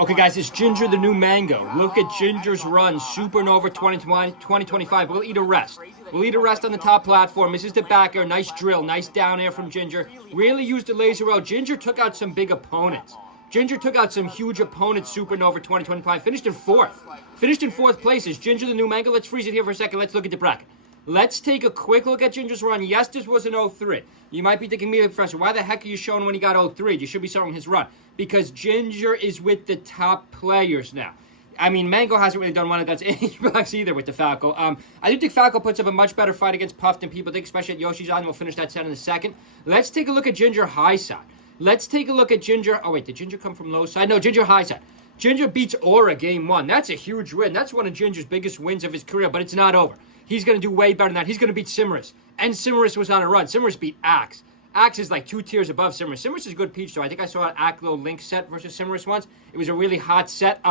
Okay, guys, it's Ginger the new Mango. Look at Ginger's run, Supernova 2025. We'll eat a rest. We'll eat a rest on the top platform. This is the back air. Nice drill. Nice down air from Ginger. Really used the laser well. Ginger took out some big opponents. Ginger took out some huge opponents, Supernova 2025. Finished in fourth. Finished in fourth place. Is Ginger the new Mango? Let's freeze it here for a second. Let's look at the bracket. Let's take a quick look at Ginger's run. Yes, this was an 0-3. You might be thinking, me, Professor, why the heck are you showing when he got 0-3? You should be showing his run. Because Ginger is with the top players now. I mean, Mango hasn't really done one of that's HBox either with the Falco. I do think Falco puts up a much better fight against Puff than people think, especially at Yoshi's Island. We'll finish that set in a second. Let's take a look at Ginger high side. Let's take a look at Ginger. Oh, wait, did Ginger come from low side? No, Ginger high side. Ginger beats Aura game 1. That's a huge win. That's one of Ginger's biggest wins of his career, but it's not over. He's going to do way better than that. He's going to beat Simmerus. And Simmerus was on a run. Simmerus beat Axe. Axe is like 2 tiers above Simmerus. Simmerus is a good peach, though. I think I saw an Aklo Link set versus Simmerus once. It was a really hot set.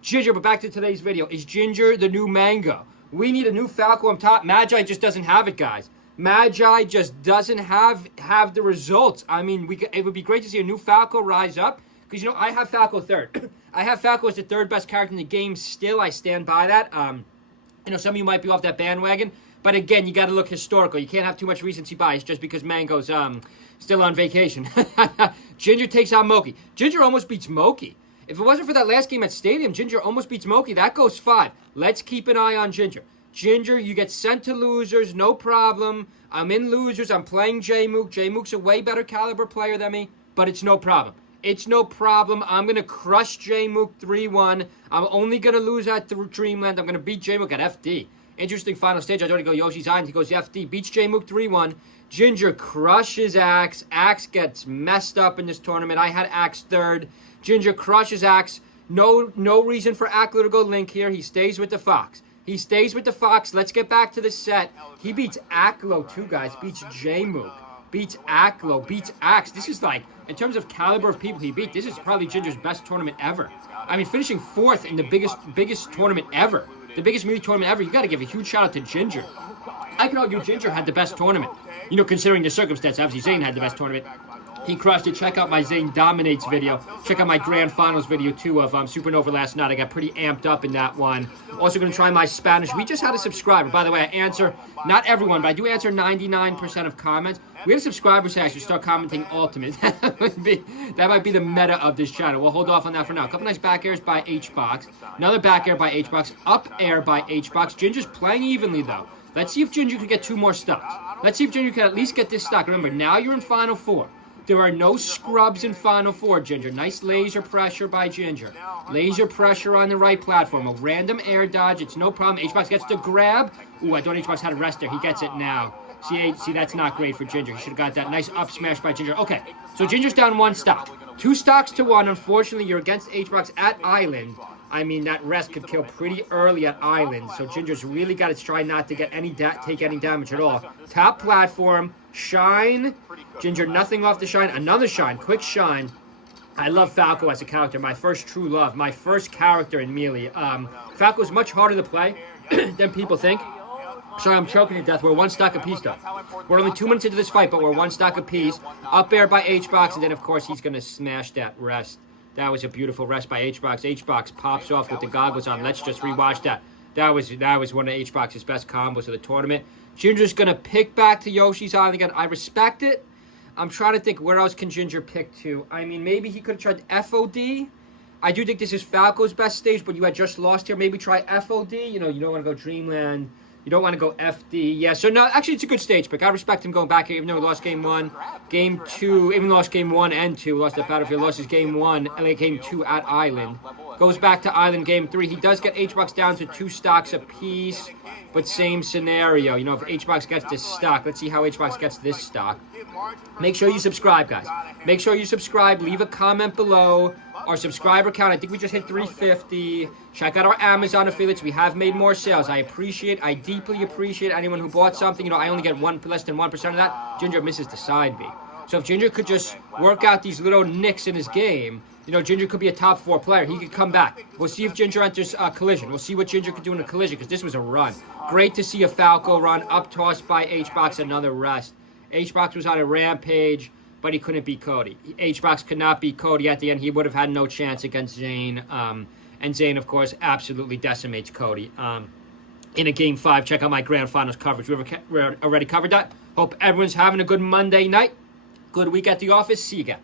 Ginger, but back to today's video. Is Ginger the new Mango? We need a new Falco on top. Magi just doesn't have it, guys. Magi just doesn't have the results. I mean, it would be great to see a new Falco rise up. Because, you know, I have Falco third. I have Falco as the third best character in the game still. I stand by that. You know, some of you might be off that bandwagon. But again, you got to look historical. You can't have too much recency bias just because Mango's still on vacation. Ginger takes on Moki. Ginger almost beats Moki. If it wasn't for that last game at Stadium, Ginger almost beats Moki. That goes 5. Let's keep an eye on Ginger. Ginger, you get sent to losers, no problem. I'm in losers. I'm playing J-Mook. J-Mook's a way better caliber player than me, but it's no problem. It's no problem. I'm going to crush J-Mook 3-1. I'm only going to lose at Dreamland. I'm going to beat J-Mook at FD. Interesting final stage. I already go Yoshi's Island. He goes FD. Beats J-Mook 3-1. Ginger crushes Axe. Axe gets messed up in this tournament. I had Axe third. Ginger crushes Axe. No reason for Ackler to go Link here. He stays with the Fox. He stays with the Fox. Let's get back to the set. He beats Aklo too, guys. Beats J-Mook. Beats Aklo. Beats Axe. This is like, in terms of caliber of people he beat, this is probably Ginger's best tournament ever. I mean, finishing 4th in the biggest tournament ever. The biggest melee tournament ever. You got to give a huge shout out to Ginger. I can argue Ginger had the best tournament. You know, considering the circumstance, obviously Zane had the best tournament. He crushed it. Check out my Zane Dominates video. Check out my Grand Finals video, too, of Supernova last night. I got pretty amped up in that one. Also going to try my Spanish. We just had a subscriber. By the way, I answer, not everyone, but I do answer 99% of comments. We had a subscriber say I should start commenting Ultimate. that might be the meta of this channel. We'll hold off on that for now. A couple nice back airs by HBox. Another back air by HBox. Up air by HBox. Ginger's playing evenly, though. Let's see if Ginger could get 2 more stocks. Let's see if Ginger can at least get this stock. Remember, now you're in Final 4. There are no scrubs in Final 4, Ginger. Nice laser pressure by Ginger. Laser pressure on the right platform. A random air dodge. It's no problem. HBox gets the grab. Ooh, I thought HBox had a rest there. He gets it now. See, that's not great for Ginger. He should have got that nice up smash by Ginger. Okay, so Ginger's down 1 stock. 2 stocks to 1. Unfortunately, you're against HBox at Island. I mean, that rest could kill pretty early at Island. So Ginger's really got to try not to get take any damage at all. Top platform. Shine. Ginger, nothing off the shine. Another shine. Quick shine. I love Falco as a character. My first true love. My first character in Melee. Falco is much harder to play than people think. Sorry, I'm choking to death. We're 1 stock apiece, though. We're only 2 minutes into this fight, but we're 1 stock apiece. Up air by HBox, and then, of course, he's going to smash that rest. That was a beautiful rest by HBox. HBox pops off with the goggles on. Let's just rewatch that. That was one of HBox's best combos of the tournament. Ginger's going to pick back to Yoshi's Island again. I respect it. I'm trying to think, where else can Ginger pick to? I mean, maybe he could have tried FOD. I do think this is Falco's best stage, but you had just lost here. Maybe try FOD. You know, you don't want to go Dreamland. You don't want to go FD. Yeah, so no, actually it's a good stage pick. I respect him going back here, even though he lost game 1. Game 2, even lost game 1 and 2. Lost at Battlefield, lost his game 1, and then game 2 at Island. Goes back to Island game 3. He does get HBox down to 2 stocks apiece, but same scenario. You know, if HBox gets this stock, let's see how HBox gets this stock. Make sure you subscribe, guys. Make sure you subscribe. Leave a comment below. Our subscriber count, I think we just hit 350. Check out our Amazon affiliates. We have made more sales. I deeply appreciate anyone who bought something. You know, I only get less than 1% of that. Ginger misses the side B. So if Ginger could just work out these little nicks in his game, you know, Ginger could be a top 4 player. He could come back. We'll see if Ginger enters Collision. We'll see what Ginger could do in a Collision, because this was a run. Great to see a Falco run. Up toss by HBox, another rest. HBox was on a rampage. but he couldn't beat Cody. H-Box could not beat Cody at the end. He would have had no chance against Zayn. And Zayn, of course, absolutely decimates Cody. In a Game 5, check out my Grand Finals coverage. We already covered that. Hope everyone's having a good Monday night. Good week at the office. See you again.